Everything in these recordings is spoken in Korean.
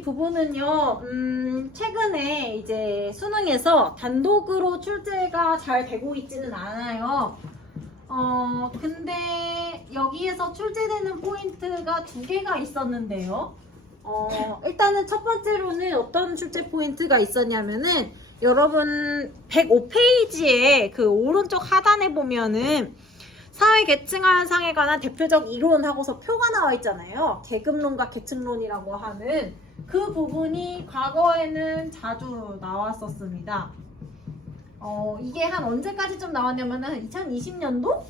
이 부분은요, 최근에 이제 수능에서 단독으로 출제가 잘 되고 있지는 않아요. 근데 여기에서 출제되는 포인트가 두 개가 있었는데요. 일단은 첫 번째로는 어떤 출제 포인트가 있었냐면은, 여러분 105페이지에 그 오른쪽 하단에 보면은 사회 계층화현상에 관한 대표적 이론 하고서 표가 나와 있잖아요. 계급론과 계층론이라고 하는 그 부분이 과거에는 자주 나왔었습니다. 이게 한 언제까지 좀 나왔냐면은 2020년도?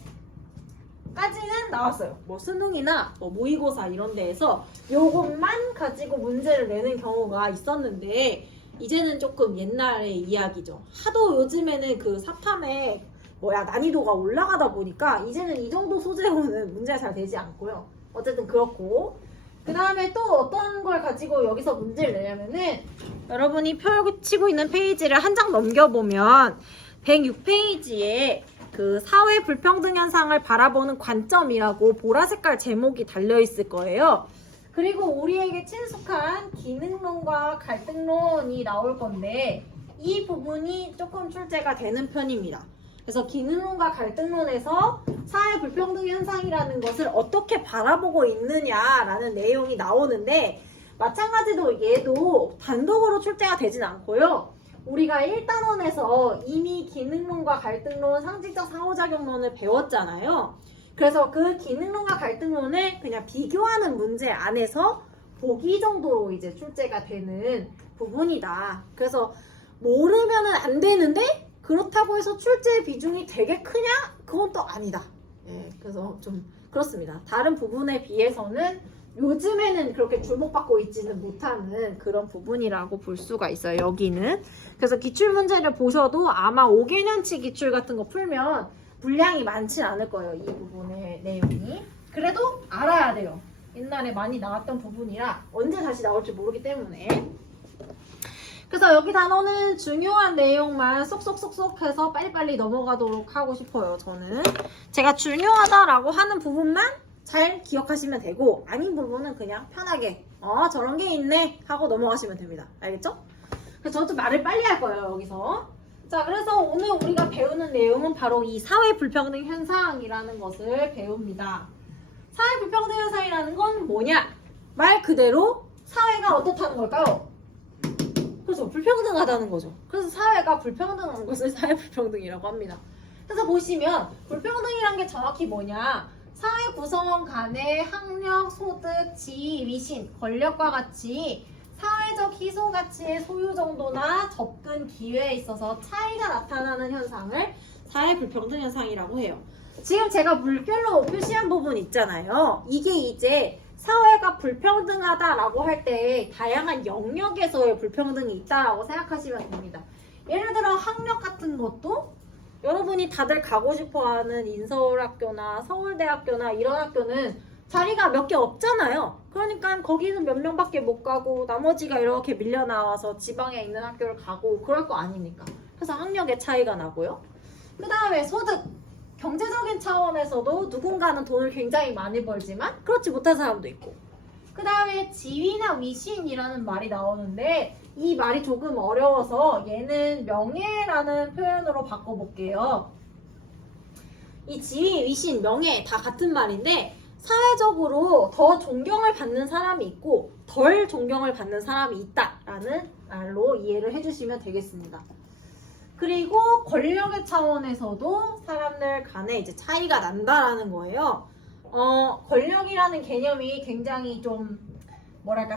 까지는 나왔어요. 뭐 수능이나 뭐 모의고사 이런 데에서 요것만 가지고 문제를 내는 경우가 있었는데, 이제는 조금 옛날의 이야기죠. 하도 요즘에는 그 사탐의 난이도가 올라가다 보니까 이제는 이 정도 소재로는 문제가 잘 되지 않고요. 어쨌든 그렇고, 그 다음에 또 어떤 걸 가지고 여기서 문제를 내냐면은, 여러분이 펼치고 있는 페이지를 한 장 넘겨보면 106페이지에 그 사회 불평등 현상을 바라보는 관점이라고 보라색깔 제목이 달려있을 거예요. 그리고 우리에게 친숙한 기능론과 갈등론이 나올 건데, 이 부분이 조금 출제가 되는 편입니다. 그래서 기능론과 갈등론에서 사회 불평등 현상이라는 것을 어떻게 바라보고 있느냐라는 내용이 나오는데, 마찬가지로 얘도 단독으로 출제가 되진 않고요. 우리가 1단원에서 이미 기능론과 갈등론, 상징적 상호작용론을 배웠잖아요. 그래서 그 기능론과 갈등론을 그냥 비교하는 문제 안에서 보기 정도로 이제 출제가 되는 부분이다. 그래서 모르면은 안 되는데 그렇다고 해서 출제 비중이 되게 크냐? 그건 또 아니다. 그래서 좀 그렇습니다. 다른 부분에 비해서는 요즘에는 그렇게 주목받고 있지는 못하는 그런 부분이라고 볼 수가 있어요. 여기는. 그래서 기출문제를 보셔도 아마 5개년치 기출 같은 거 풀면 분량이 많진 않을 거예요. 이 부분의 내용이. 그래도 알아야 돼요. 옛날에 많이 나왔던 부분이라 언제 다시 나올지 모르기 때문에. 그래서 여기 단어는 중요한 내용만 쏙쏙쏙쏙 해서 빨리빨리 넘어가도록 하고 싶어요. 저는 제가 중요하다라고 하는 부분만 잘 기억하시면 되고, 아닌 부분은 그냥 편하게 저런 게 있네 하고 넘어가시면 됩니다. 알겠죠? 그래서 저도 말을 빨리 할 거예요. 여기서. 자, 그래서 오늘 우리가 배우는 내용은 바로 이 사회 불평등 현상이라는 것을 배웁니다. 사회 불평등 현상이라는 건 뭐냐? 말 그대로 사회가 어떻다는 걸까요? 그래서 불평등하다는 거죠. 그래서 사회가 불평등한 것을 사회 불평등이라고 합니다. 그래서 보시면 불평등이란 게 정확히 뭐냐? 사회 구성원 간의 학력, 소득, 지위, 위신, 권력과 같이 사회적 희소 가치의 소유 정도나 접근 기회에 있어서 차이가 나타나는 현상을 사회 불평등 현상이라고 해요. 지금 제가 물결로 표시한 부분 있잖아요. 이게 이제 사회가 불평등하다라고 할 때 다양한 영역에서의 불평등이 있다라고 생각하시면 됩니다. 예를 들어 학력 같은 것도 여러분이 다들 가고 싶어하는 인서울학교나 서울대학교나 이런 학교는 자리가 몇 개 없잖아요. 그러니까 거기는 몇 명밖에 못 가고 나머지가 이렇게 밀려 나와서 지방에 있는 학교를 가고 그럴 거 아닙니까? 그래서 학력의 차이가 나고요. 그 다음에 소득, 경제적인 차원에서도 누군가는 돈을 굉장히 많이 벌지만 그렇지 못한 사람도 있고, 그 다음에 지위나 위신이라는 말이 나오는데 이 말이 조금 어려워서 얘는 명예라는 표현으로 바꿔볼게요. 이 지위, 위신, 명예 다 같은 말인데 사회적으로 더 존경을 받는 사람이 있고 덜 존경을 받는 사람이 있다라는 말로 이해를 해주시면 되겠습니다. 그리고 권력의 차원에서도 사람들 간에 이제 차이가 난다라는 거예요. 권력이라는 개념이 굉장히 좀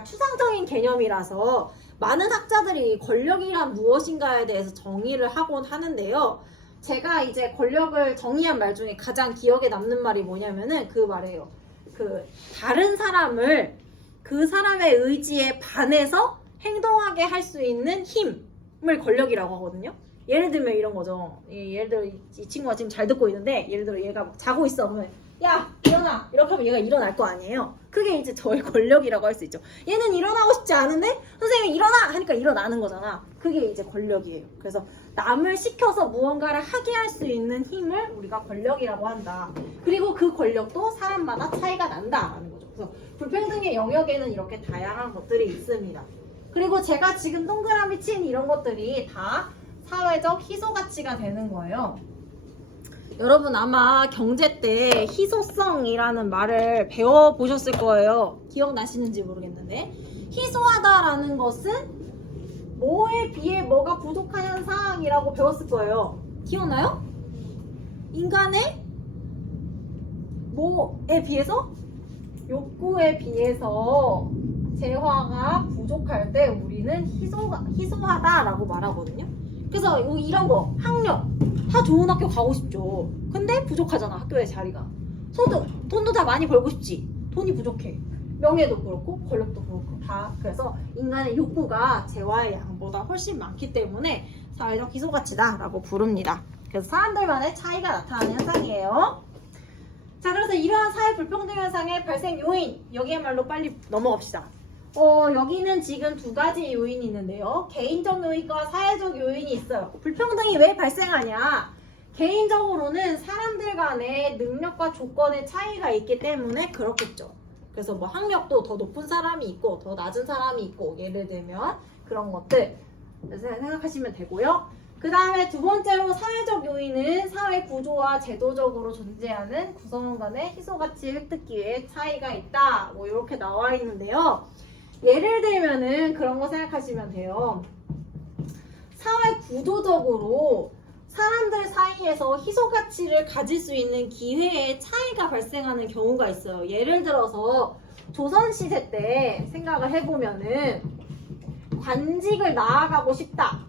추상적인 개념이라서 많은 학자들이 권력이란 무엇인가에 대해서 정의를 하곤 하는데요. 제가 이제 권력을 정의한 말 중에 가장 기억에 남는 말이 뭐냐면은 그 말이에요. 다른 사람을 그 사람의 의지에 반해서 행동하게 할 수 있는 힘을 권력이라고 하거든요. 예를 들면 이런 거죠. 예를 들어 이 친구가 지금 잘 듣고 있는데, 예를 들어 얘가 자고 있어. 그러면 야 일어나 이렇게 하면 얘가 일어날 거 아니에요. 그게 이제 저의 권력이라고 할 수 있죠. 얘는 일어나고 싶지 않은데 선생님이 일어나 하니까 일어나는 거잖아. 그게 이제 권력이에요. 그래서 남을 시켜서 무언가를 하게 할 수 있는 힘을 우리가 권력이라고 한다. 그리고 그 권력도 사람마다 차이가 난다라는 거죠. 그래서 불평등의 영역에는 이렇게 다양한 것들이 있습니다. 그리고 제가 지금 동그라미 친 이런 것들이 다 사회적 희소 가치가 되는 거예요. 여러분 아마 경제 때 희소성이라는 말을 배워보셨을 거예요. 기억나시는지 모르겠는데 희소하다라는 것은 뭐에 비해 뭐가 부족한 현상이라고 배웠을 거예요. 기억나요? 인간의 뭐에 비해서? 욕구에 비해서 재화가 부족할 때 우리는 희소하다라고 말하거든요. 그래서 이런 거 학력 다 좋은 학교 가고 싶죠. 근데 부족하잖아 학교에 자리가. 소득 돈도 다 많이 벌고 싶지. 돈이 부족해. 명예도 그렇고 권력도 그렇고 다. 그래서 인간의 욕구가 재화의 양보다 훨씬 많기 때문에 사회적 희소가치다라고 부릅니다. 그래서 사람들만의 차이가 나타나는 현상이에요. 자, 그래서 이러한 사회 불평등 현상의 발생 요인 여기야말로 빨리 넘어갑시다. 여기는 지금 두 가지 요인이 있는데요. 개인적 요인과 사회적 요인이 있어요. 불평등이 왜 발생하냐? 개인적으로는 사람들 간의 능력과 조건의 차이가 있기 때문에 그렇겠죠. 그래서 뭐 학력도 더 높은 사람이 있고 더 낮은 사람이 있고 예를 들면 그런 것들 생각하시면 되고요. 그 다음에 두 번째로 사회적 요인은 사회 구조와 제도적으로 존재하는 구성원 간의 희소가치 획득 기회의 차이가 있다. 뭐 이렇게 나와 있는데요. 예를 들면은 그런 거 생각하시면 돼요. 사회 구조적으로 사람들 사이에서 희소가치를 가질 수 있는 기회의 차이가 발생하는 경우가 있어요. 예를 들어서 조선시대 때 생각을 해보면은 관직을 나아가고 싶다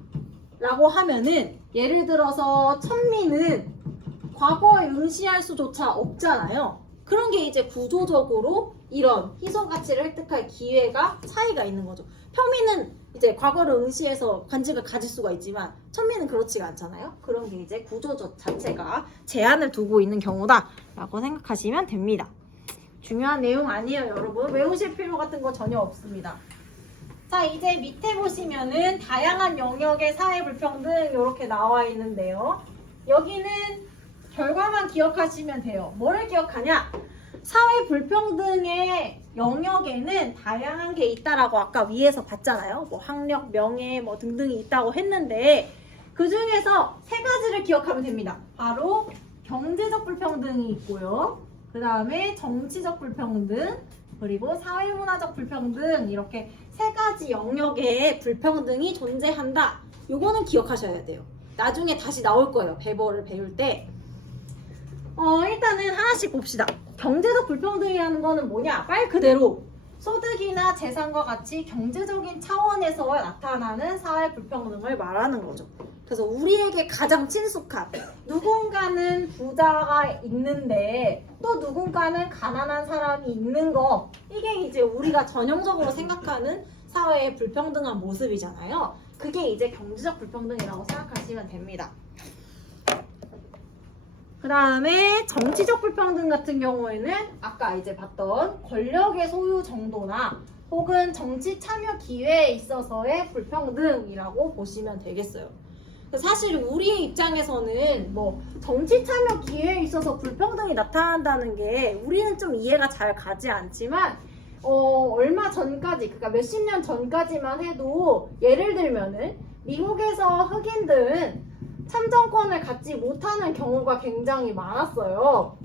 라고 하면은 예를 들어서 천민은 과거에 응시할 수조차 없잖아요. 그런 게 이제 구조적으로 이런 희소가치를 획득할 기회가 차이가 있는 거죠. 평민은 이제 과거를 응시해서 관직을 가질 수가 있지만 천민은 그렇지가 않잖아요. 그런 게 이제 구조 자체가 제한을 두고 있는 경우다라고 생각하시면 됩니다. 중요한 내용 아니에요, 여러분. 외우실 필요 같은 거 전혀 없습니다. 자, 이제 밑에 보시면은 다양한 영역의 사회 불평등 이렇게 나와 있는데요. 여기는 결과만 기억하시면 돼요. 뭐를 기억하냐? 사회 불평등의 영역에는 다양한 게 있다라고 아까 위에서 봤잖아요. 뭐 학력, 명예 뭐 등등이 있다고 했는데 그 중에서 세 가지를 기억하면 됩니다. 바로 경제적 불평등이 있고요. 그 다음에 정치적 불평등, 그리고 사회문화적 불평등 이렇게 세 가지 영역의 불평등이 존재한다. 요거는 기억하셔야 돼요. 나중에 다시 나올 거예요. 배벌을 배울 때. 일단은 하나씩 봅시다. 경제적 불평등이라는 거는 뭐냐? 말 그대로 소득이나 재산과 같이 경제적인 차원에서 나타나는 사회 불평등을 말하는 거죠. 그래서 우리에게 가장 친숙한 누군가는 부자가 있는데 또 누군가는 가난한 사람이 있는 거, 이게 이제 우리가 전형적으로 생각하는 사회의 불평등한 모습이잖아요. 그게 이제 경제적 불평등이라고 생각하시면 됩니다. 그 다음에 정치적 불평등 같은 경우에는 아까 이제 봤던 권력의 소유 정도나 혹은 정치 참여 기회에 있어서의 불평등이라고 보시면 되겠어요. 사실 우리의 입장에서는 뭐 정치 참여 기회에 있어서 불평등이 나타난다는 게 우리는 좀 이해가 잘 가지 않지만 얼마 전까지, 그러니까 몇십 년 전까지만 해도 예를 들면은 미국에서 흑인들은 참정권을 갖지 못하는 경우가 굉장히 많았어요.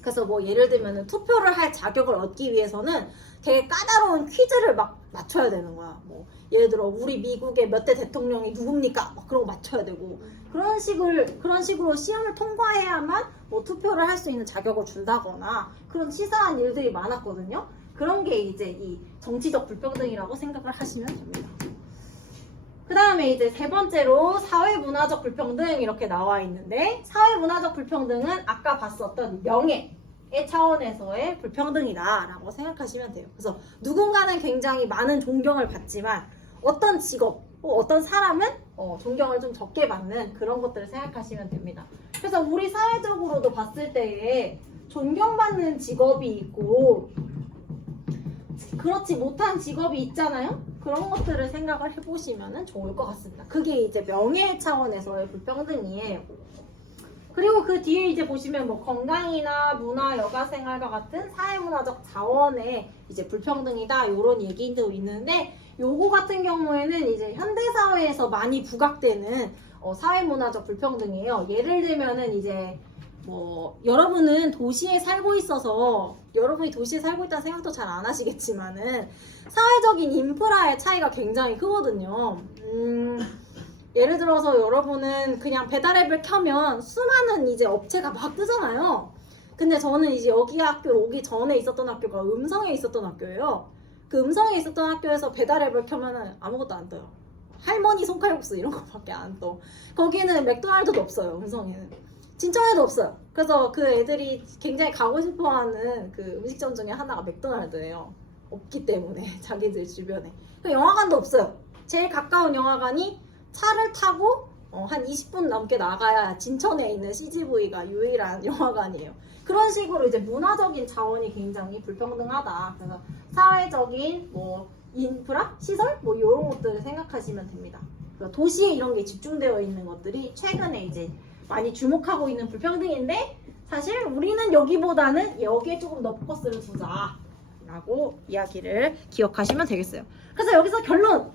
그래서 뭐 예를 들면 투표를 할 자격을 얻기 위해서는 되게 까다로운 퀴즈를 막 맞춰야 되는 거야. 뭐 예를 들어 우리 미국의 몇 대 대통령이 누굽니까? 막 그런 거 맞춰야 되고 그런 식으로 시험을 통과해야만 뭐 투표를 할 수 있는 자격을 준다거나 그런 치사한 일들이 많았거든요. 그런 게 이제 이 정치적 불평등이라고 생각을 하시면 됩니다. 그 다음에 이제 세 번째로 사회문화적 불평등 이렇게 나와 있는데 사회문화적 불평등은 아까 봤었던 명예의 차원에서의 불평등이다 라고 생각하시면 돼요. 그래서 누군가는 굉장히 많은 존경을 받지만 어떤 직업, 어떤 사람은 존경을 좀 적게 받는 그런 것들을 생각하시면 됩니다. 그래서 우리 사회적으로도 봤을 때에 존경받는 직업이 있고 그렇지 못한 직업이 있잖아요. 그런 것들을 생각을 해보시면 좋을 것 같습니다. 그게 이제 명예 차원에서의 불평등이에요. 그리고 그 뒤에 이제 보시면 뭐 건강이나 문화, 여가생활과 같은 사회문화적 자원의 이제 불평등이다 이런 얘기도 있는데 요거 같은 경우에는 이제 현대사회에서 많이 부각되는 사회문화적 불평등이에요. 예를 들면은 이제 뭐 여러분은 도시에 살고 있어서 여러분이 도시에 살고 있다는 생각도 잘 안 하시겠지만은 사회적인 인프라의 차이가 굉장히 크거든요. 예를 들어서 여러분은 그냥 배달앱을 켜면 수많은 이제 업체가 막 뜨잖아요. 근데 저는 이제 여기 학교 오기 전에 있었던 학교가 음성에 있었던 학교예요. 그 음성에 있었던 학교에서 배달앱을 켜면은 아무것도 안 떠요. 할머니 손칼국수 이런 거밖에 안 떠. 거기는 맥도날드도 없어요. 음성에는. 진천에도 없어요. 그래서 그 애들이 굉장히 가고 싶어하는 그 음식점 중에 하나가 맥도날드예요. 없기 때문에 자기들 주변에. 영화관도 없어요. 제일 가까운 영화관이 차를 타고 한 20분 넘게 나가야 진천에 있는 CGV가 유일한 영화관이에요. 그런 식으로 이제 문화적인 자원이 굉장히 불평등하다. 그래서 사회적인 뭐 인프라, 시설 뭐 이런 것들을 생각하시면 됩니다. 그래서 도시에 이런 게 집중되어 있는 것들이 최근에 이제 많이 주목하고 있는 불평등인데 사실 우리는 여기보다는 여기에 조금 더 포커스를 두자라고 이야기를 기억하시면 되겠어요. 그래서 여기서 결론!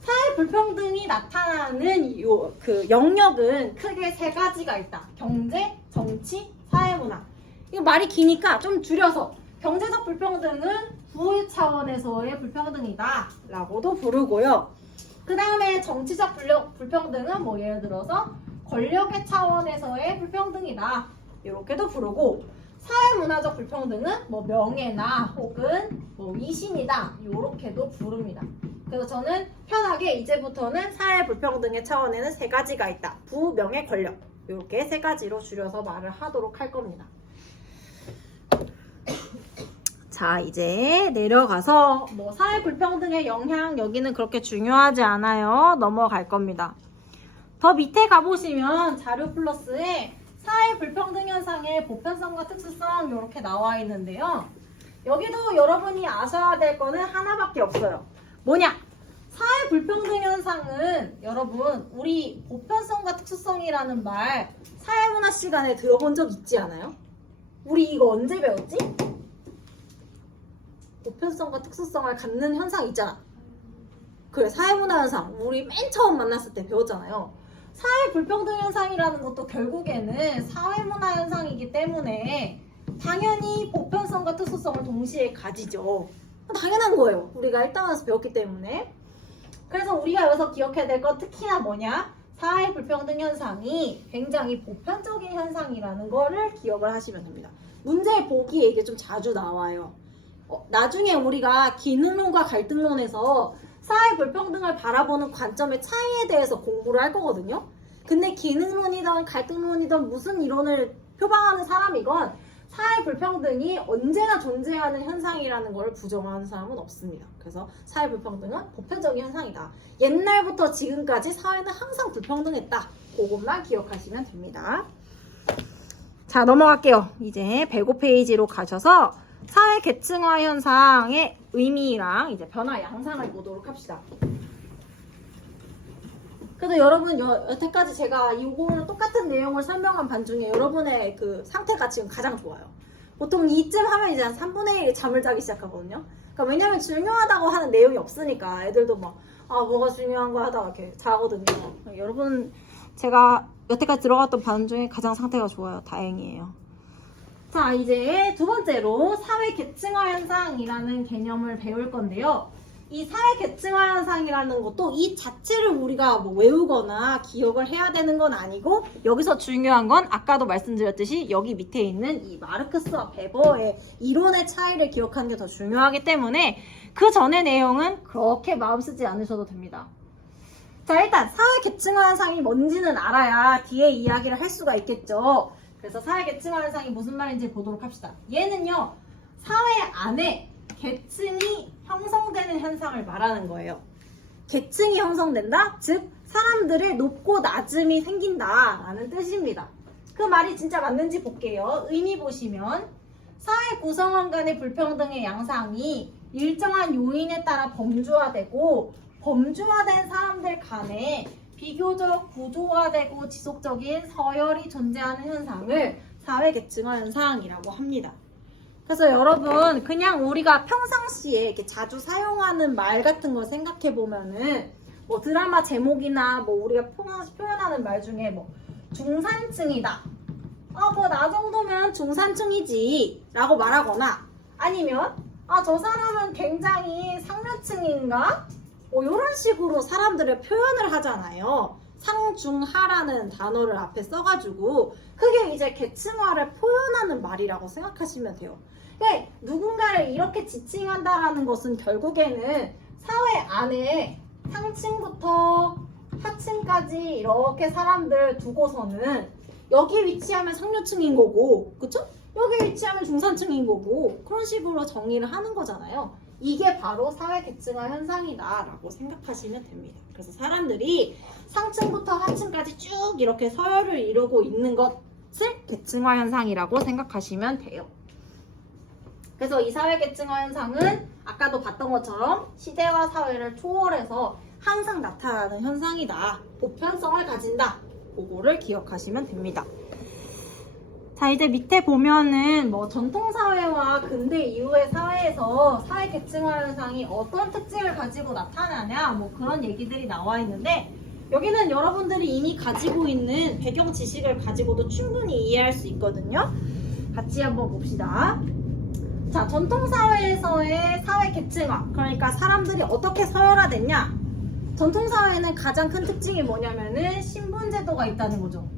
사회 불평등이 나타나는 그 영역은 크게 세 가지가 있다. 경제, 정치, 사회문화. 이거 말이 기니까 좀 줄여서 경제적 불평등은 부의 차원에서의 불평등이다 라고도 부르고요. 그 다음에 정치적 불평등은 뭐 예를 들어서 권력의 차원에서의 불평등이다 이렇게도 부르고, 사회문화적 불평등은 뭐 명예나 혹은 뭐 위신이다 이렇게도 부릅니다. 그래서 저는 편하게 이제부터는 사회 불평등의 차원에는 세 가지가 있다. 부, 명예, 권력 이렇게 세 가지로 줄여서 말을 하도록 할 겁니다. 자, 이제 내려가서 뭐 사회 불평등의 영향 여기는 그렇게 중요하지 않아요. 넘어갈 겁니다. 더 밑에 가보시면 자료 플러스에 사회 불평등 현상의 보편성과 특수성 이렇게 나와 있는데요. 여기도 여러분이 아셔야 될 거는 하나밖에 없어요. 뭐냐? 사회 불평등 현상은 여러분 우리 보편성과 특수성이라는 말 사회문화 시간에 들어본 적 있지 않아요? 우리 이거 언제 배웠지? 보편성과 특수성을 갖는 현상 있잖아. 그래, 사회문화 현상 우리 맨 처음 만났을 때 배웠잖아요. 사회 불평등 현상이라는 것도 결국에는 사회문화 현상이기 때문에 당연히 보편성과 특수성을 동시에 가지죠. 당연한 거예요. 우리가 1단원에서 배웠기 때문에. 그래서 우리가 여기서 기억해야 될 건 특히나 뭐냐? 사회 불평등 현상이 굉장히 보편적인 현상이라는 거를 기억을 하시면 됩니다. 문제 보기에 이게 좀 자주 나와요. 나중에 우리가 기능론과 갈등론에서 사회 불평등을 바라보는 관점의 차이에 대해서 공부를 할 거거든요. 근데 기능론이든 갈등론이든 무슨 이론을 표방하는 사람이건 사회 불평등이 언제나 존재하는 현상이라는 걸 부정하는 사람은 없습니다. 그래서 사회 불평등은 보편적인 현상이다. 옛날부터 지금까지 사회는 항상 불평등했다. 그것만 기억하시면 됩니다. 자, 넘어갈게요. 이제 105페이지로 가셔서 사회 계층화 현상의 의미랑 이제 변화 양상을 보도록 합시다. 그래서 여러분 여태까지 제가 이거랑 똑같은 내용을 설명한 반 중에 여러분의 그 상태가 지금 가장 좋아요. 보통 이쯤 하면 이제 한 3분의 1 잠을 자기 시작하거든요. 그러니까 왜냐면 중요하다고 하는 내용이 없으니까 애들도 막 뭐가 중요한 거 하다가 이렇게 자거든요. 여러분 제가 여태까지 들어갔던 반 중에 가장 상태가 좋아요. 다행이에요. 자, 이제 두 번째로 사회 계층화 현상이라는 개념을 배울 건데요. 이 사회 계층화 현상이라는 것도 이 자체를 우리가 뭐 외우거나 기억을 해야 되는 건 아니고, 여기서 중요한 건 아까도 말씀드렸듯이 여기 밑에 있는 이 마르크스와 베버의 이론의 차이를 기억하는 게 더 중요하기 때문에 그 전의 내용은 그렇게 마음 쓰지 않으셔도 됩니다. 자, 일단 사회 계층화 현상이 뭔지는 알아야 뒤에 이야기를 할 수가 있겠죠. 그래서 사회 계층화 현상이 무슨 말인지 보도록 합시다. 얘는요, 사회 안에 계층이 형성되는 현상을 말하는 거예요. 계층이 형성된다? 즉 사람들의 높고 낮음이 생긴다라는 뜻입니다. 그 말이 진짜 맞는지 볼게요. 의미 보시면 사회 구성원 간의 불평등의 양상이 일정한 요인에 따라 범주화되고, 범주화된 사람들 간에 비교적 구조화되고 지속적인 서열이 존재하는 현상을 사회 계층화 현상이라고 합니다. 그래서 여러분 그냥 우리가 평상시에 이렇게 자주 사용하는 말 같은 거 생각해 보면은 뭐 드라마 제목이나 뭐 우리가 표현하는 말 중에 뭐 중산층이다. 뭐 나 정도면 중산층이지 라고 말하거나 아니면 저 사람은 굉장히 상류층인가? 뭐 이런 식으로 사람들의 표현을 하잖아요. 상중하라는 단어를 앞에 써가지고 그게 이제 계층화를 표현하는 말이라고 생각하시면 돼요. 그러니까 누군가를 이렇게 지칭한다라는 것은 결국에는 사회 안에 상층부터 하층까지 이렇게 사람들 두고서는 여기 위치하면 상류층인 거고, 그쵸? 여기 위치하면 중산층인 거고, 그런 식으로 정의를 하는 거잖아요. 이게 바로 사회 계층화 현상이다 라고 생각하시면 됩니다. 그래서 사람들이 상층부터 하층까지 쭉 이렇게 서열을 이루고 있는 것을 계층화 현상이라고 생각하시면 돼요. 그래서 이 사회 계층화 현상은 아까도 봤던 것처럼 시대와 사회를 초월해서 항상 나타나는 현상이다. 보편성을 가진다. 그거를 기억하시면 됩니다. 자, 이제 밑에 보면은 뭐 전통사회와 근대 이후의 사회에서 사회 계층화 현상이 어떤 특징을 가지고 나타나냐 뭐 그런 얘기들이 나와 있는데 여기는 여러분들이 이미 가지고 있는 배경 지식을 가지고도 충분히 이해할 수 있거든요. 같이 한번 봅시다. 자, 전통사회에서의 사회 계층화, 그러니까 사람들이 어떻게 서열화됐냐? 전통사회는 가장 큰 특징이 뭐냐면은 신분제도가 있다는 거죠.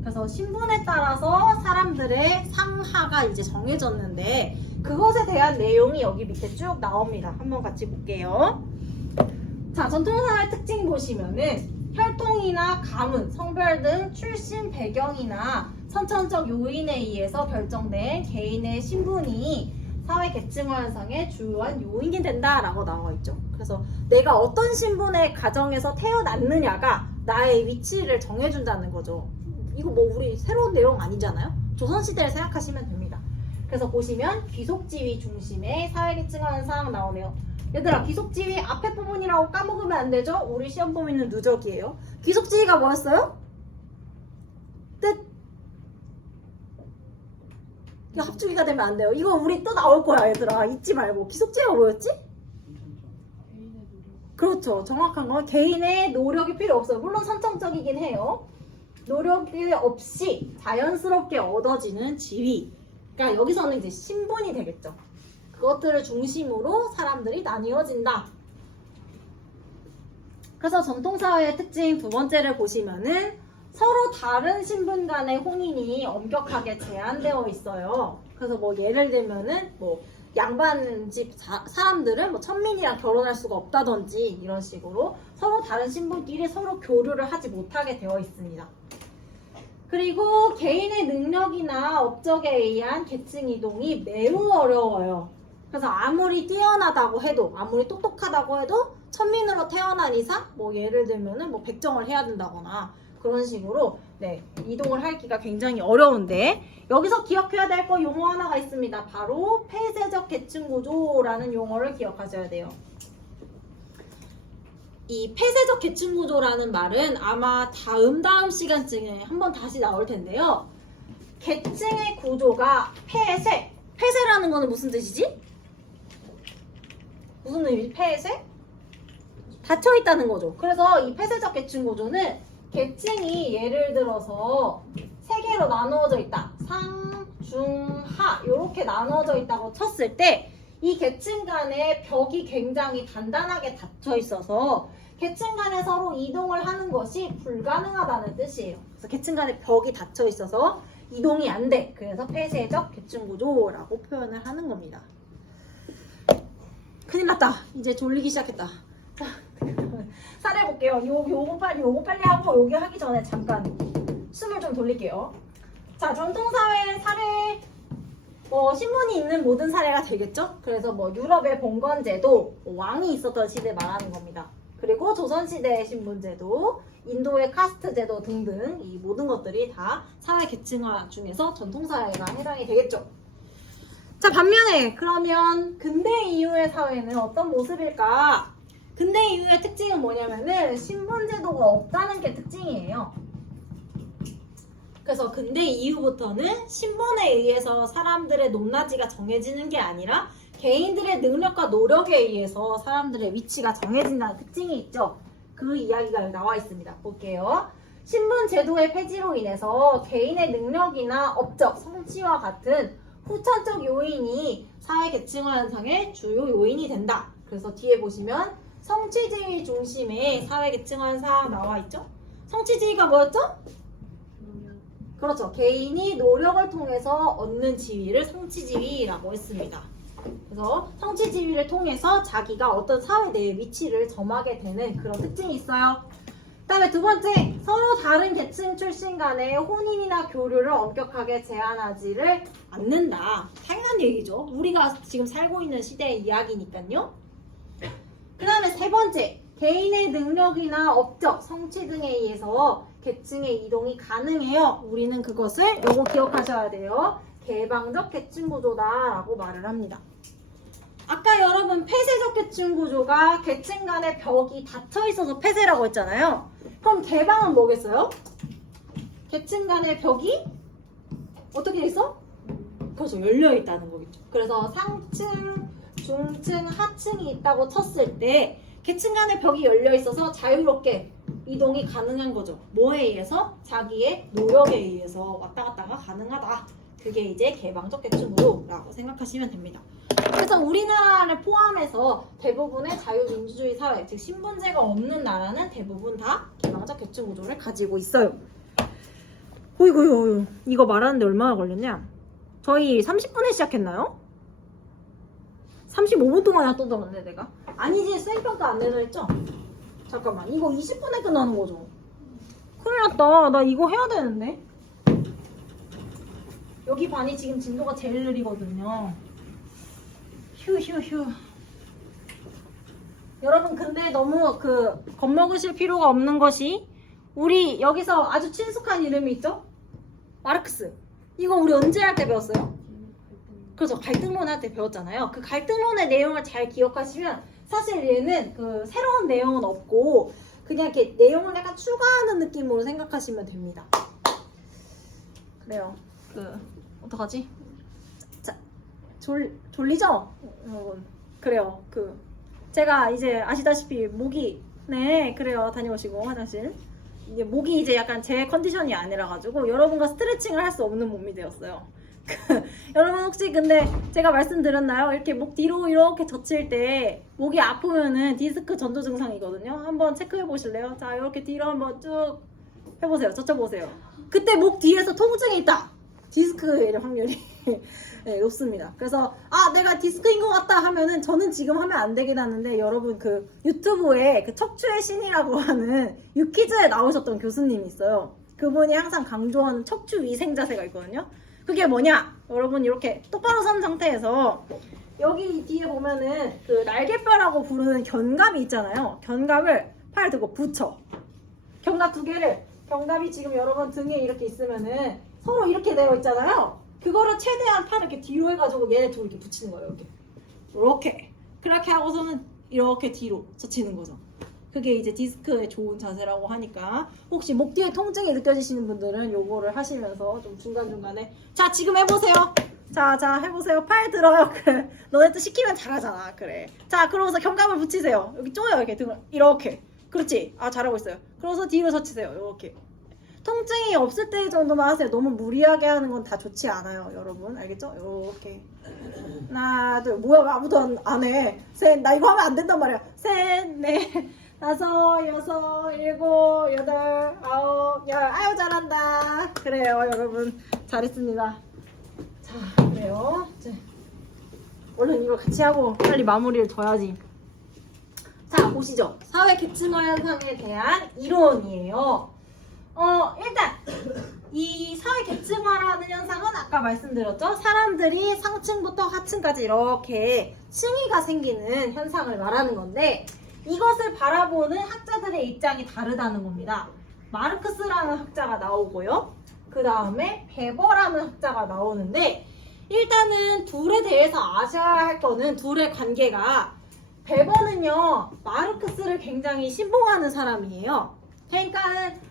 그래서 신분에 따라서 사람들의 상하가 이제 정해졌는데 그것에 대한 내용이 여기 밑에 쭉 나옵니다. 한번 같이 볼게요. 자, 전통사회 특징 보시면은 혈통이나 가문, 성별 등 출신 배경이나 선천적 요인에 의해서 결정된 개인의 신분이 사회 계층화 현상의 주요한 요인이 된다라고 나와 있죠. 그래서 내가 어떤 신분의 가정에서 태어났느냐가 나의 위치를 정해준다는 거죠. 이거 뭐 우리 새로운 내용 아니잖아요? 조선시대를 생각하시면 됩니다. 그래서 보시면 귀속지위 중심의 사회 계층화 현상 나오네요. 얘들아, 귀속지위 앞에 부분이라고 까먹으면 안 되죠? 우리 시험 범위는 누적이에요. 귀속지위가 뭐였어요? 뜻. 이거 합주기가 되면 안 돼요. 이거 우리 또 나올 거야, 얘들아. 잊지 말고. 귀속지위가 뭐였지? 그렇죠. 정확한 건 개인의 노력이 필요 없어요. 물론 선천적이긴 해요. 노력이 없이 자연스럽게 얻어지는 지위. 그러니까 여기서는 이제 신분이 되겠죠. 그것들을 중심으로 사람들이 나뉘어진다. 그래서 전통사회의 특징 두 번째를 보시면은 서로 다른 신분 간의 혼인이 엄격하게 제한되어 있어요. 그래서 뭐 예를 들면은 뭐 양반 집 사람들은 뭐 천민이랑 결혼할 수가 없다든지 이런 식으로 서로 다른 신분끼리 서로 교류를 하지 못하게 되어 있습니다. 그리고 개인의 능력이나 업적에 의한 계층 이동이 매우 어려워요. 그래서 아무리 뛰어나다고 해도, 아무리 똑똑하다고 해도 천민으로 태어난 이상 뭐 예를 들면은 뭐 백정을 해야 된다거나 그런 식으로 이동을 하기가 굉장히 어려운데 여기서 기억해야 될 거 용어 하나가 있습니다. 바로 폐쇄적 계층 구조라는 용어를 기억하셔야 돼요. 이 폐쇄적 계층 구조라는 말은 아마 다음 시간쯤에 한번 다시 나올 텐데요. 계층의 구조가 폐쇄라는 거는 무슨 뜻이지? 무슨 의미? 폐쇄? 닫혀 있다는 거죠. 그래서 이 폐쇄적 계층 구조는 계층이 예를 들어서 세 개로 나누어져 있다. 상, 중, 하 이렇게 나누어져 있다고 쳤을 때 이 계층 간의 벽이 굉장히 단단하게 닫혀 있어서 계층 간에 서로 이동을 하는 것이 불가능하다는 뜻이에요. 그래서 계층 간의 벽이 닫혀 있어서 이동이 안 돼. 그래서 폐쇄적 계층 구조라고 표현을 하는 겁니다. 큰일 났다. 이제 졸리기 시작했다. 자, 사례 볼게요. 요거 빨리 하고 여기 하기 전에 잠깐 숨을 좀 돌릴게요. 자, 전통사회 사례 신분이 있는 모든 사례가 되겠죠? 그래서 뭐 유럽의 봉건제도, 왕이 있었던 시대 말하는 겁니다. 그리고 조선시대의 신분제도, 인도의 카스트제도 등등 이 모든 것들이 다 사회 계층화 중에서 전통사회가 해당이 되겠죠. 자, 반면에 그러면 근대 이후의 사회는 어떤 모습일까? 근대 이후의 특징은 뭐냐면은 신분제도가 없다는 게 특징이에요. 그래서 근대 이후부터는 신분에 의해서 사람들의 높낮이가 정해지는 게 아니라 개인들의 능력과 노력에 의해서 사람들의 위치가 정해진다는 특징이 있죠. 그 이야기가 여기 나와 있습니다. 볼게요. 신분 제도의 폐지로 인해서 개인의 능력이나 업적, 성취와 같은 후천적 요인이 사회 계층화 현상의 주요 요인이 된다. 그래서 뒤에 보시면 성취지위 중심의 사회 계층화 현상 나와 있죠? 성취지위가 뭐였죠? 그렇죠. 개인이 노력을 통해서 얻는 지위를 성취지위라고 했습니다. 그래서 성취지위를 통해서 자기가 어떤 사회 내의 위치를 점하게 되는 그런 특징이 있어요. 그 다음에 두 번째, 서로 다른 계층 출신 간의 혼인이나 교류를 엄격하게 제한하지를 않는다. 당연한 얘기죠. 우리가 지금 살고 있는 시대의 이야기니까요. 그 다음에 세 번째, 개인의 능력이나 업적, 성취 등에 의해서 계층의 이동이 가능해요. 우리는 그것을 요거 기억하셔야 돼요. 개방적 계층 구조다라고 말을 합니다. 아까 여러분 폐쇄적 계층 구조가 계층 간의 벽이 닫혀 있어서 폐쇄라고 했잖아요. 그럼 개방은 뭐겠어요? 계층 간의 벽이 어떻게 돼 있어? 그렇죠. 열려 있다는 거겠죠. 그래서 상층, 중층, 하층이 있다고 쳤을 때 계층 간의 벽이 열려 있어서 자유롭게 이동이 가능한 거죠. 뭐에 의해서? 자기의 노력에 의해서 왔다 갔다가 가능하다. 그게 이제 개방적 계층 구조라고 생각하시면 됩니다. 그래서 우리나라를 포함해서 대부분의 자유민주주의 사회, 즉 신분제가 없는 나라는 대부분 다 개방적 계층 구조를 가지고 있어요. 어이구, 이거 말하는데 얼마나 걸렸냐? 저희 30분에 시작했나요? 35분 동안이나 떠들었네 내가. 아니지, 수행평가 안 내려 했죠? 잠깐만, 이거 20분에 끝나는 거죠? 큰일 났다. 나 이거 해야 되는데. 여기 반이 지금 진도가 제일 느리거든요. 휴. 여러분, 근데 너무 겁먹으실 필요가 없는 것이, 우리 여기서 아주 친숙한 이름이 있죠? 마르크스. 이거 우리 언제 할 때 배웠어요? 그래서 갈등론 할 때 배웠잖아요. 그 갈등론의 내용을 잘 기억하시면 사실 얘는 새로운 내용은 없고 그냥 이렇게 내용을 약간 추가하는 느낌으로 생각하시면 됩니다. 그래요. 어떡하지? 자, 졸리죠? 그래요. 제가 이제 아시다시피 목이, 네, 그래요. 다녀오시고 화장실. 이제 목이 이제 약간 제 컨디션이 아니라 가지고 여러분과 스트레칭을 할 수 없는 몸이 되었어요. 여러분 혹시 근데 제가 말씀드렸나요? 이렇게 목 뒤로 이렇게 젖힐 때 목이 아프면은 디스크 전조 증상이거든요. 한번 체크해 보실래요? 자, 이렇게 뒤로 한번 쭉 해보세요. 젖혀보세요. 그때 목 뒤에서 통증이 있다. 디스크일 확률이 네, 높습니다. 그래서 내가 디스크인 것 같다 하면은 저는 지금 하면 안 되긴 하는데 여러분 유튜브에 척추의 신이라고 하는 유퀴즈에 나오셨던 교수님이 있어요. 그분이 항상 강조하는 척추 위생 자세가 있거든요. 그게 뭐냐? 여러분 이렇게 똑바로 선 상태에서 여기 뒤에 보면은 날개뼈라고 부르는 견갑이 있잖아요. 견갑을 팔 들고 붙여. 견갑 두 개를, 견갑이 지금 여러분 등에 이렇게 있으면은 서로 이렇게 되어 있잖아요. 그거를 최대한 팔을 이렇게 뒤로 해가지고 얘네 둘 이렇게 붙이는 거예요. 이렇게. 그렇게 하고서는 이렇게 뒤로 젖히는 거죠. 그게 이제 디스크에 좋은 자세라고 하니까 혹시 목 뒤에 통증이 느껴지시는 분들은 요거를 하시면서 좀 중간중간에 자, 지금 해보세요. 자, 해보세요. 팔 들어요. 그래. 너네 또 시키면 잘하잖아. 그래. 자, 그러고서 견갑을 붙이세요. 여기 쪼여. 이렇게 등을. 이렇게. 그렇지. 잘하고 있어요. 그러고서 뒤로 젖히세요. 이렇게. 통증이 없을 때 정도만 하세요. 너무 무리하게 하는 건 다 좋지 않아요. 여러분. 알겠죠? 이렇게. 하나, 둘. 뭐야, 왜 아무도 안 해. 셋. 나 이거 하면 안 된단 말이야. 셋, 넷. 5, 6, 7, 8, 9, 10. 아유, 잘한다. 그래요, 여러분. 잘했습니다. 자, 그래요. 이제 얼른 이거 같이 하고 빨리 마무리를 져야지. 자, 보시죠. 사회 계층화 현상에 대한 이론이에요. 일단 이 사회 계층화라는 현상은 아까 말씀드렸죠. 사람들이 상층부터 하층까지 이렇게 층위가 생기는 현상을 말하는 건데 이것을 바라보는 학자들의 입장이 다르다는 겁니다. 마르크스라는 학자가 나오고요. 그 다음에 베버라는 학자가 나오는데 일단은 둘에 대해서 아셔야 할 거는 둘의 관계가 베버는요. 마르크스를 굉장히 신봉하는 사람이에요. 그러니까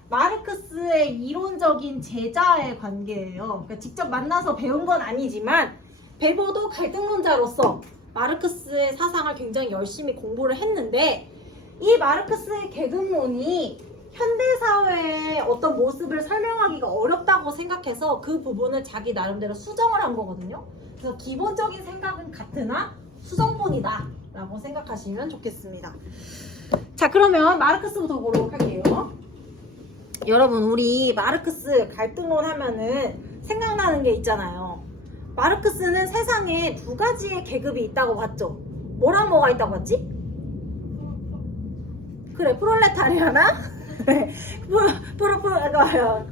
마르크스의 이론적인 제자의 관계예요. 그러니까 직접 만나서 배운 건 아니지만 베버도 갈등론자로서 마르크스의 사상을 굉장히 열심히 공부를 했는데 이 마르크스의 계급론이 현대사회의 어떤 모습을 설명하기가 어렵다고 생각해서 그 부분을 자기 나름대로 수정을 한 거거든요. 그래서 기본적인 생각은 같으나 수정본이다 라고 생각하시면 좋겠습니다. 자, 그러면 마르크스부터 보도록 할게요. 여러분, 우리 마르크스 갈등론 하면은 생각나는 게 있잖아요. 마르크스는 세상에 두 가지의 계급이 있다고 봤죠. 뭐랑 뭐가 있다고 봤지? 그래, 프롤레타리아나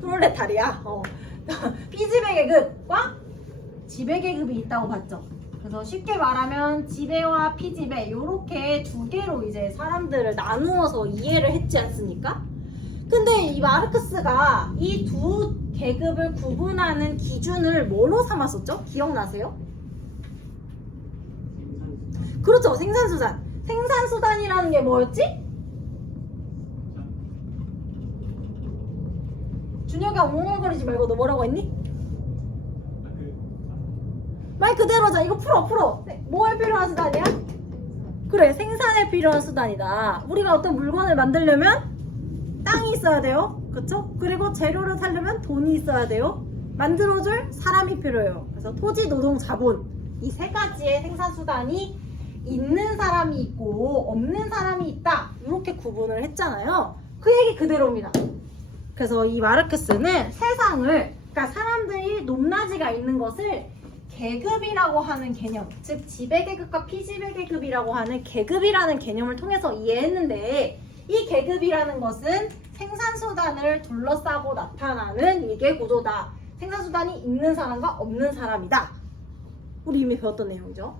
프롤레타리아 피지배 계급과 지배 계급이 있다고 봤죠. 그래서 쉽게 말하면 지배와 피지배 이렇게 두 개로 이제 사람들을 나누어서 이해를 했지 않습니까? 근데 이 마르크스가 이 두 계급을 구분하는 기준을 뭐로 삼았었죠? 기억나세요? 그렇죠, 생산수단. 생산수단이라는 게 뭐였지? 준혁아, 웅얼거리지 말고 너 뭐라고 했니? 말 그대로자. 이거 풀어. 뭐에 필요한 수단이야? 그래, 생산에 필요한 수단이다. 우리가 어떤 물건을 만들려면 땅이 있어야 돼요. 그쵸? 그리고 재료를 사려면 돈이 있어야 돼요. 만들어줄 사람이 필요해요. 그래서 토지, 노동, 자본 이 세 가지의 생산 수단이 있는 사람이 있고 없는 사람이 있다. 이렇게 구분을 했잖아요. 그 얘기 그대로입니다. 그래서 이 마르크스는 세상을, 그러니까 사람들이 높낮이가 있는 것을 계급이라고 하는 개념, 즉 지배계급과 피지배계급이라고 하는 계급이라는 개념을 통해서 이해했는데, 이 계급이라는 것은 생산수단을 둘러싸고 나타나는 위계 구조다. 생산수단이 있는 사람과 없는 사람이다. 우리 이미 배웠던 내용이죠.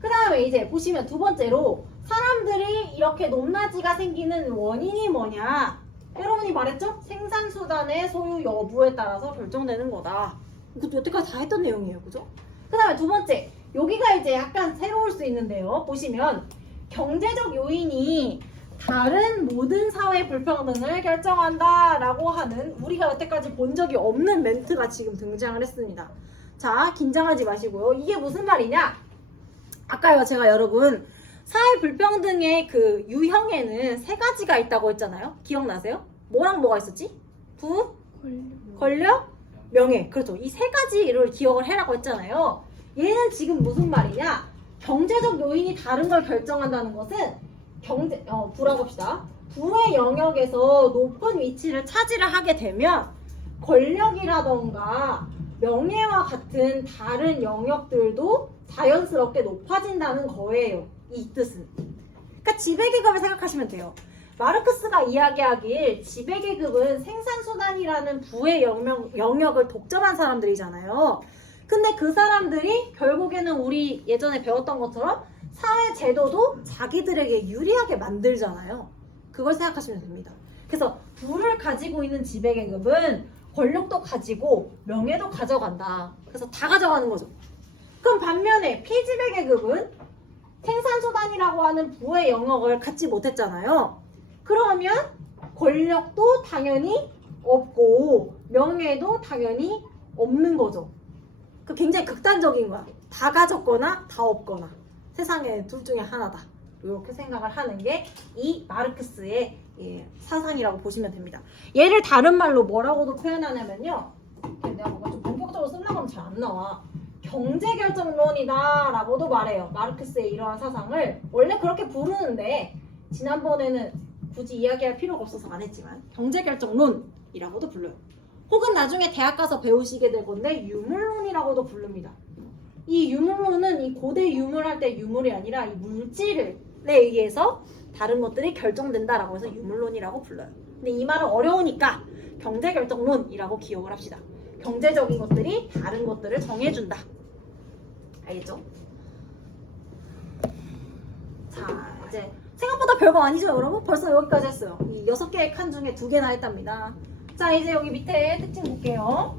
그 다음에 이제 보시면 두 번째로 사람들이 이렇게 높낮이가 생기는 원인이 뭐냐. 여러분이 말했죠? 생산수단의 소유 여부에 따라서 결정되는 거다. 이것도 여태까지 다 했던 내용이에요. 그죠? 그 다음에 두 번째, 여기가 이제 약간 새로울 수 있는데요. 보시면 경제적 요인이 다른 모든 사회 불평등을 결정한다 라고 하는, 우리가 여태까지 본 적이 없는 멘트가 지금 등장을 했습니다. 자, 긴장하지 마시고요. 이게 무슨 말이냐? 아까요, 제가 여러분 사회 불평등의 그 유형에는 세 가지가 있다고 했잖아요. 기억나세요? 뭐랑 뭐가 있었지? 권력, 명예. 그렇죠. 이 세 가지를 기억을 해라고 했잖아요. 얘는 지금 무슨 말이냐? 경제적 요인이 다른 걸 결정한다는 것은 부라봅시다. 부의 영역에서 높은 위치를 차지를 하게 되면 권력이라던가 명예와 같은 다른 영역들도 자연스럽게 높아진다는 거예요. 이 뜻은. 그러니까 지배계급을 생각하시면 돼요. 마르크스가 이야기하길 지배계급은 생산수단이라는 부의 영역을 독점한 사람들이잖아요. 근데 그 사람들이 결국에는 우리 예전에 배웠던 것처럼 사회 제도도 자기들에게 유리하게 만들잖아요. 그걸 생각하시면 됩니다. 그래서 부를 가지고 있는 지배계급은 권력도 가지고 명예도 가져간다. 그래서 다 가져가는 거죠. 그럼 반면에 피지배계급은 생산수단이라고 하는 부의 영역을 갖지 못했잖아요. 그러면 권력도 당연히 없고 명예도 당연히 없는 거죠. 그 굉장히 극단적인 거야. 다 가졌거나 다 없거나. 세상에 둘 중에 하나다. 이렇게 생각을 하는 게 이 마르크스의 사상이라고 보시면 됩니다. 얘를 다른 말로 뭐라고도 표현하냐면요. 내가 뭔가 좀 본격적으로 쓰려고 하면 잘 안 나와. 경제결정론이다 라고도 말해요. 마르크스의 이러한 사상을 원래 그렇게 부르는데 지난번에는 굳이 이야기할 필요가 없어서 안 했지만 경제결정론이라고도 불러요. 혹은 나중에 대학 가서 배우시게 될 건데 유물론이라고도 부릅니다. 이 유물론은 이 고대 유물할 때 유물이 아니라 이 물질에 의해서 다른 것들이 결정된다라고 해서 유물론이라고 불러요. 근데 이 말은 어려우니까 경제결정론이라고 기억을 합시다. 경제적인 것들이 다른 것들을 정해준다. 알겠죠? 자, 이제 생각보다 별거 아니죠, 여러분? 벌써 여기까지 했어요. 이 6개의 칸 중에 2개나 했답니다. 자, 이제 여기 밑에 특징 볼게요.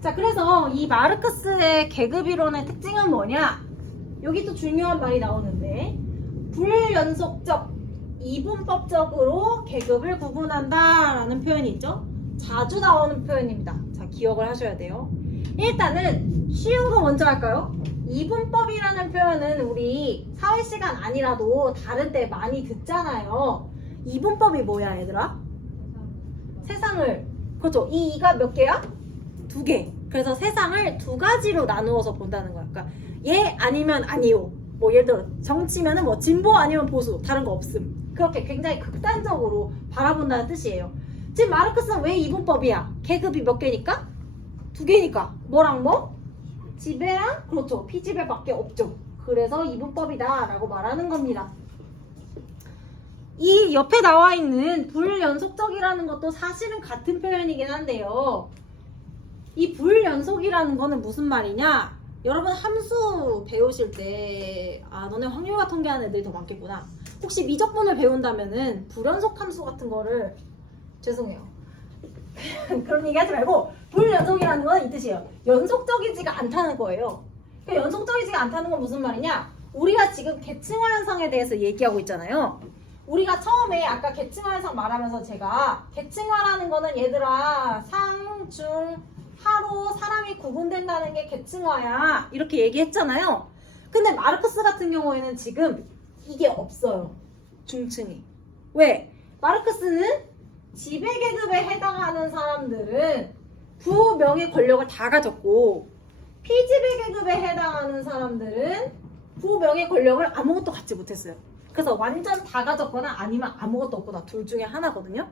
자, 그래서 이 마르크스의 계급이론의 특징은 뭐냐? 여기 또 중요한 말이 나오는데 불연속적 이분법적으로 계급을 구분한다라는 표현이 있죠. 자주 나오는 표현입니다. 자, 기억을 하셔야 돼요. 일단은 쉬운 거 먼저 할까요? 이분법이라는 표현은 우리 사회 시간 아니라도 다른 때 많이 듣잖아요. 이분법이 뭐야, 얘들아? 세상을, 그렇죠. 이 이가 몇 개야? 2개. 그래서 세상을 2가지로 나누어서 본다는 거야. 그러니까 예 아니면 아니요. 뭐 예를 들어 정치면은 뭐 진보 아니면 보수, 다른 거 없음. 그렇게 굉장히 극단적으로 바라본다는 뜻이에요. 지금 마르크스는 왜 이분법이야? 계급이 몇 개니까? 2개니까. 뭐랑 뭐? 지배랑, 그렇죠, 피지배밖에 없죠. 그래서 이분법이다 라고 말하는 겁니다. 이 옆에 나와 있는 불연속적이라는 것도 사실은 같은 표현이긴 한데요. 이 불연속이라는 거는 무슨 말이냐? 여러분 함수 배우실 때, 너네 확률과 통계하는 애들이 더 많겠구나. 혹시 미적분을 배운다면은 불연속 함수 같은 거를, 죄송해요, 그런 얘기 하지 말고, 불연속이라는 건 이 뜻이에요. 연속적이지가 않다는 거예요. 그러니까 연속적이지가 않다는 건 무슨 말이냐? 우리가 지금 계층화 현상에 대해서 얘기하고 있잖아요. 우리가 처음에 아까 계층화 현상 말하면서 제가 계층화라는 거는 얘들아 상, 중, 하로 사람이 구분된다는 게 계층화야 이렇게 얘기했잖아요. 근데 마르크스 같은 경우에는 지금 이게 없어요. 중층이. 왜? 마르크스는 지배계급에 해당하는 사람들은 부명의 권력을 다 가졌고 피지배계급에 해당하는 사람들은 부명의 권력을 아무것도 갖지 못했어요. 그래서 완전 다 가졌거나 아니면 아무것도 없거나 둘 중에 하나거든요.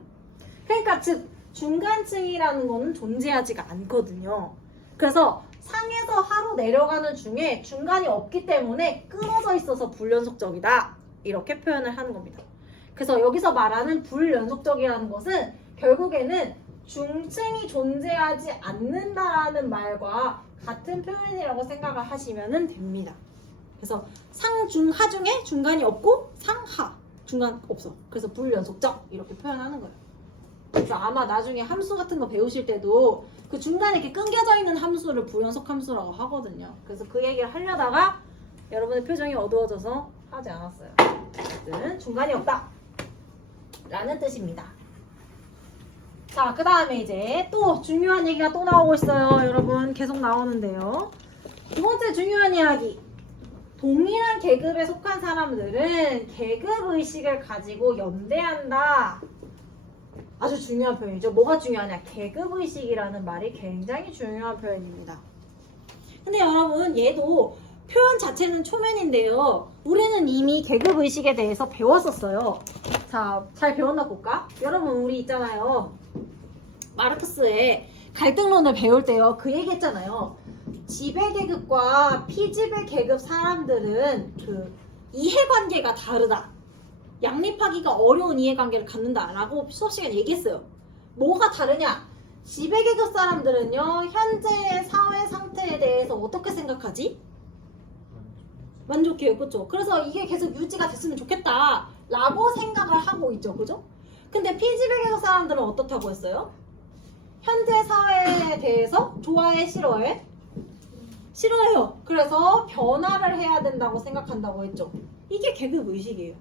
그러니까 즉 중간층이라는 거는 존재하지가 않거든요. 그래서 상에서 하로 내려가는 중에 중간이 없기 때문에 끊어져 있어서 불연속적이다 이렇게 표현을 하는 겁니다. 그래서 여기서 말하는 불연속적이라는 것은 결국에는 중층이 존재하지 않는다라는 말과 같은 표현이라고 생각을 하시면 됩니다. 그래서 상, 중, 하 중에 중간이 없고 상, 하 중간 없어. 그래서 불연속적 이렇게 표현하는 거예요. 그래서 아마 나중에 함수 같은 거 배우실 때도 그 중간에 이렇게 끊겨져 있는 함수를 불연속 함수라고 하거든요. 그래서 그 얘기를 하려다가 여러분의 표정이 어두워져서 하지 않았어요. 어쨌든 중간이 없다 라는 뜻입니다. 자, 그 다음에 이제 또 중요한 얘기가 또 나오고 있어요. 여러분 계속 나오는데요. 두 번째 중요한 이야기. 동일한 계급에 속한 사람들은 계급의식을 가지고 연대한다. 아주 중요한 표현이죠. 뭐가 중요하냐? 계급의식이라는 말이 굉장히 중요한 표현입니다. 근데 여러분 얘도 표현 자체는 초면인데요. 우리는 이미 계급의식에 대해서 배웠었어요. 자, 잘 배웠나 볼까? 여러분 우리 있잖아요. 마르크스의 갈등론을 배울 때요. 그 얘기 했잖아요. 지배계급과 피지배계급 사람들은 그 이해관계가 다르다. 양립하기가 어려운 이해관계를 갖는다라고 수업 시간에 얘기했어요. 뭐가 다르냐? 지배계급 사람들은요. 현재의 사회 상태에 대해서 어떻게 생각하지? 만족해요. 그렇죠? 그래서 이게 계속 유지가 됐으면 좋겠다 라고 생각을 하고 있죠. 그죠? 근데 피지배계급 사람들은 어떻다고 했어요? 현재 사회에 대해서 좋아해? 싫어해? 싫어해요. 그래서 변화를 해야 된다고 생각한다고 했죠. 이게 계급의식이에요.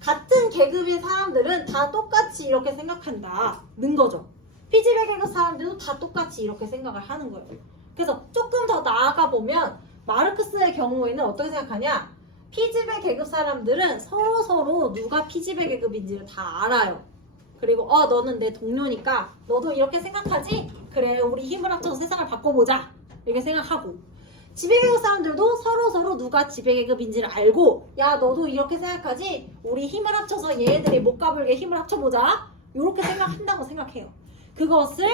같은 계급의 사람들은 다 똑같이 이렇게 생각한다는 거죠. 피지배 계급 사람들도 다 똑같이 이렇게 생각을 하는 거예요. 그래서 조금 더 나아가 보면 마르크스의 경우에는 어떻게 생각하냐? 피지배 계급 사람들은 서로 누가 피지배 계급인지를 다 알아요. 그리고 너는 내 동료니까 너도 이렇게 생각하지? 그래, 우리 힘을 합쳐서 세상을 바꿔보자 이렇게 생각하고, 지배계급 사람들도 서로 누가 지배계급인지를 알고, 야 너도 이렇게 생각하지? 우리 힘을 합쳐서 얘네들이 못 가불게 힘을 합쳐보자 이렇게 생각한다고 생각해요. 그것을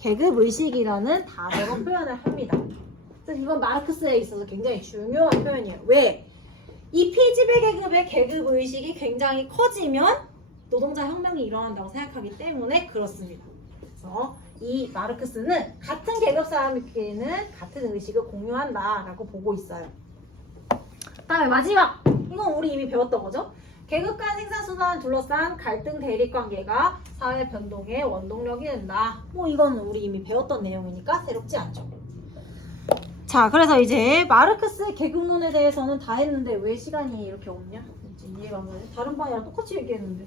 계급의식이라는 단어로 표현을 합니다. 그래서 이건 마르크스에 있어서 굉장히 중요한 표현이에요. 왜? 이 피지배계급의 계급의식이 굉장히 커지면 노동자 혁명이 일어난다고 생각하기 때문에 그렇습니다. 그래서 이 마르크스는 같은 계급 사람에게는 같은 의식을 공유한다라고 보고 있어요. 다음에 마지막! 이건 우리 이미 배웠던 거죠? 계급 간 생산수단을 둘러싼 갈등 대립관계가 사회 변동의 원동력이 된다. 뭐 이거는 우리 이미 배웠던 내용이니까 새롭지 않죠. 자, 그래서 이제 마르크스의 계급론에 대해서는 다 했는데 왜 시간이 이렇게 없냐? 이해가 안 가네. 다른 방이랑 똑같이 얘기했는데.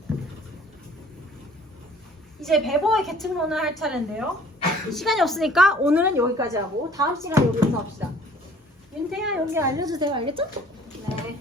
이제 배버의 계층론을 할 차례인데요. 시간이 없으니까 오늘은 여기까지 하고 다음 시간에 여기서 합시다. 윤태야 여기 알려주세요. 알겠죠? 네.